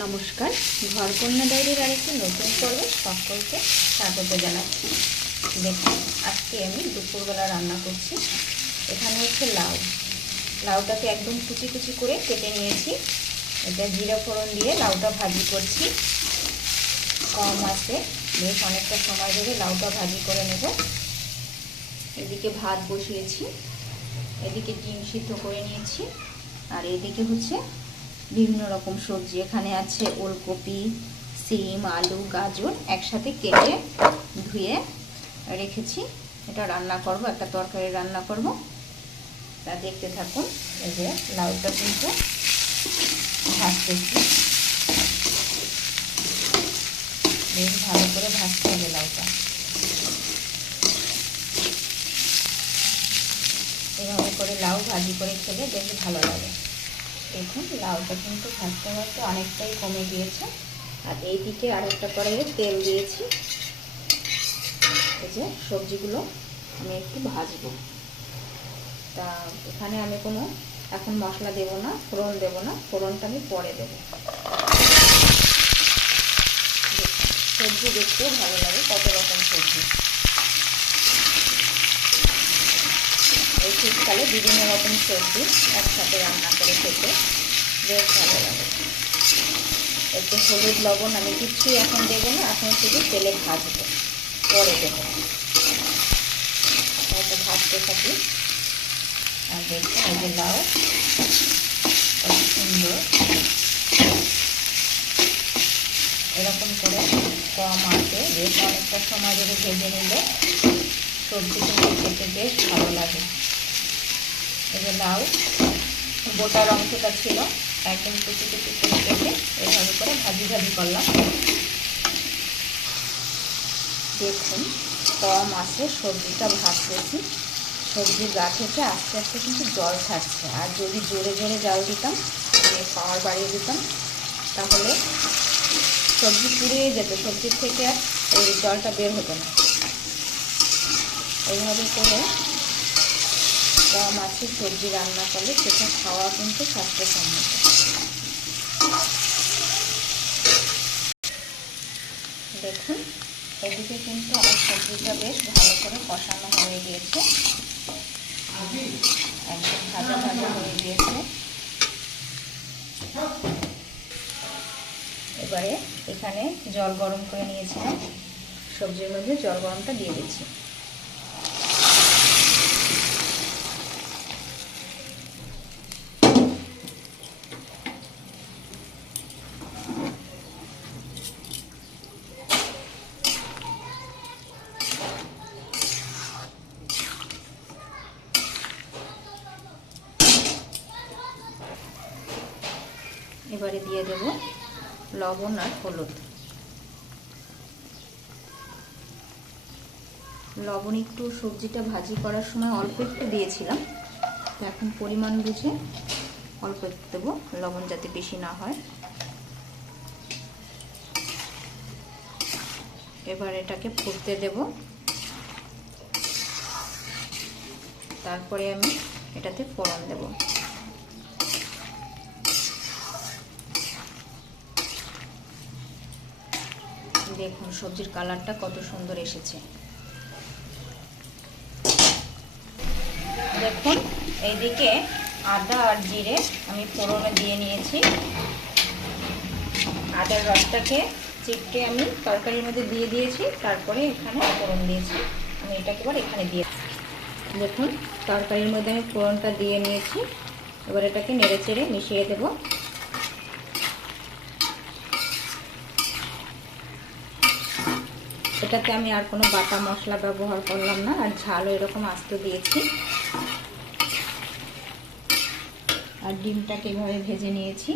নমস্কার, ঘরকন্যা ডায়েরির আরেকটি নতুন পর্বে সকলকে স্বাগত জানাচ্ছি। দেখুন, আজকে আমি দুপুরবেলা রান্না করছি। এখানে হচ্ছে লাউটাকে একদম কুচি কুচি করে কেটে নিয়েছি। এটা জিরা ফোড়ন দিয়ে লাউটা ভাজি করছি। কম আছে, বেশ অনেকটা সময় ধরে লাউটা ভাজি করে নেব। এদিকে ভাত বসিয়েছি, এদিকে ডিম সিদ্ধ করে নিয়েছি, আর এদিকে হচ্ছে বিভিন্ন রকম সবজি। এখানে আছে ওলকপি, সিম, আলু, গাজর একসাথে কেটে ধুয়ে রেখেছি। এটা রান্না করব, একটা তরকারি রান্না করব, তা দেখতে থাকুন। এই যে লাউটা কিন্তু ভাজতেছি, বেশ ভালো করে ভাজতে হবে লাউটা। এভাবে করে লাউ ভাজি করে খেলে বেশ ভালো লাগে। দেখুন, লাউটা কিন্তু ভাজতে ভাজতে অনেকটাই কমে গিয়েছে। আর এইদিকে আরেকটা কড়াইয়ে তেল দিয়েছি। এই যে সবজিগুলো আমি একটু ভাজবো। তা এখানে আমি কোনো এখন মশলা দেব না, ফোড়ন দেব না, ফোড়নটা আমি পরে দেব। সবজি দেখতেও ভালো লাগে, কত রকম সবজি। এই শীতকালে বিভিন্ন রকম সবজি একসাথে রান্না করে খেতে বেশ ভালো লাগে। একটু হলুদ লবণ আমি কিছুই এখন দেবো না, এখন শুধু তেলে ভাজবো, পরে দেবো। হয়তো ভাজতে থাকি। আর দেখুন, এই যে লাউ কত সুন্দর, এরকম করে কম আছে বেশ অনেকটা সময় ধরে ভেজে নিলে সবজি কিন্তু খেতে বেশ ভালো লাগে। এই যে লাউ গোটার অংশটা ছিল, একদম কুচি কুচি করে কেটে এভাবে করে ভাজি ভাজি করলাম। দেখুন, কম আছে সবজিটা ভাজতেছি। সবজির গা থেকে আস্তে আস্তে কিন্তু জল ছাড়ছে। আর যদি জোরে জোরে জাল দিতাম, পাওয়ার বাড়িয়ে দিতাম, তাহলে সবজি পুড়িয়ে যেত, সবজির থেকে আর ওই জলটা বের হতো না। এইভাবে করে কম আছে সবজি রান্না করলে সেটা খাওয়া কিন্তু স্বাস্থ্যসম্মত। দেখুন, এদিকে কিন্তু আমার সবজিটা বেশ ভালো করে কষানো হয়ে গিয়েছে, একদম ভাজা ভাজা হয়ে গিয়েছে। এবারে এখানে জল গরম করে নিয়েছিলাম, সবজির মধ্যে জল গরমটা দিয়ে দিচ্ছি। এবারে দিয়ে দেব লবণ আর হলুদ। লবণ একটু সবজিটা ভাজি করার সময় অল্প একটু দিয়েছিলাম, এখন পরিমাণ বুঝে অল্প একটু দেবো, লবণ যাতে বেশি না হয়। এবার এটাকে ফুটতে দেব, তারপরে আমি এটাতে ফোড়ন দেব। দেখুন, সবজির কালারটা কত সুন্দর এসেছে। দেখুন, এইদিকে আদা আর জিরে আমি ফোড়নে দিয়ে নিয়েছি। আদার রসটাকে চিপকে আমি তরকারির মধ্যে দিয়ে দিয়েছি, তারপরে এখানে ফোড়ন দিয়েছি। আমি এটাকে এবার এখানে দিয়ে, দেখুন তরকারির মধ্যে আমি ফোড়নটা দিয়ে নিয়েছি। এবার এটাকে নেড়ে চেড়ে মিশিয়ে দেব। এটাতে আমি আর কোনো বাটা মশলা ব্যবহার করলাম না, আর ঝালও এরকম আস্ত দিয়েছি। আর ডিমটাকে এভাবে ভেজে নিয়েছি,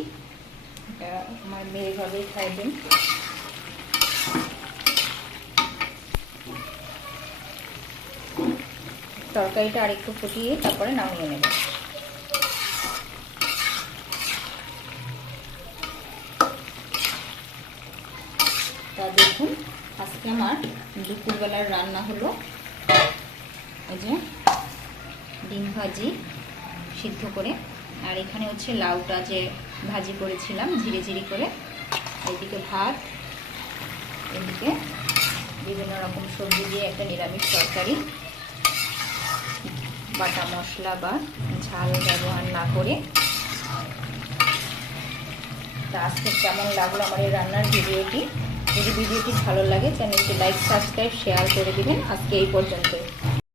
এটা আমার মেয়ে এভাবেই খাইবেন। তরকারিটা আরেকটু ফুটিয়ে তারপরে নামিয়ে নেব। তা দেখুন, আজকে আমার দুপুরবেলার রান্না হলো এই যে ডিম ভাজি সিদ্ধ করে, আর এখানে হচ্ছে লাউটা যে ভাজি করেছিলাম ঝিরি ঝিরি করে, এইদিকে ভাত, এদিকে বিভিন্ন রকম সবজি দিয়ে একটা নিরামিষ তরকারি, বাটা মশলা বা ঝাল ব্যবহার না করে। তা আজকে কেমন লাগলো আমার এই রান্নার ভিডিওটি? যদি ভিডিওটি ভালো লাগে চ্যানেলটি লাইক, সাবস্ক্রাইব, শেয়ার করে দিবেন। আজকে এই পর্যন্তই।